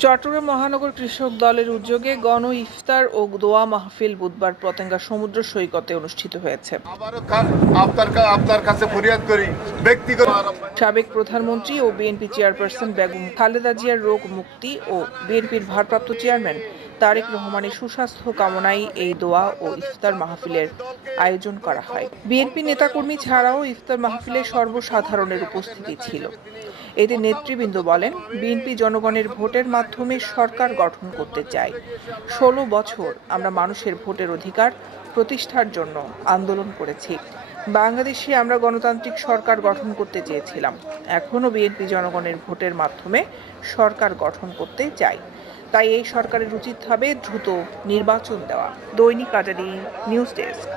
চট্টগ্রাম মহানগর কৃষক দলের উদ্যোগে গণ ইফতার ও দোয়া মাহফিল বুধবার পতেঙ্গা সমুদ্র সৈকতে অনুষ্ঠিত হয়েছে। আপনার কাছে ফরিয়াদ করি, ব্যক্তিগত সাবেক প্রধানমন্ত্রী ও বিএনপি চেয়ারপারসন বেগম খালেদা জিয়ার রোগ মুক্তি ও বিএনপির ভারপ্রাপ্ত চেয়ারম্যান তারেক রহমানের সুস্বাস্থ্য কামনায় এই দোয়া ও ইফতার মাহফিলের আয়োজন করা হয়। বিএনপি নেতাকর্মী ছাড়াও ইফতার মাহফিলে সর্বসাধারণের উপস্থিতি ছিল। এতে নেতৃবৃন্দ বলেন, বিএনপি জনগণের ভোটের মাধ্যমে সরকার গঠন করতে চায়। ১৬ বছর আমরা মানুষের ভোটের অধিকার প্রতিষ্ঠার জন্য আন্দোলন করেছি। বাংলাদেশে আমরা গণতান্ত্রিক সরকার গঠন করতে চেয়েছিলাম। এখনও বিএনপি জনগণের ভোটের মাধ্যমে সরকার গঠন করতে চায়। তাই এই সরকারের উচিত হবে দ্রুত নির্বাচন দেওয়া। দৈনিক আজাদী নিউজ ডেস্ক।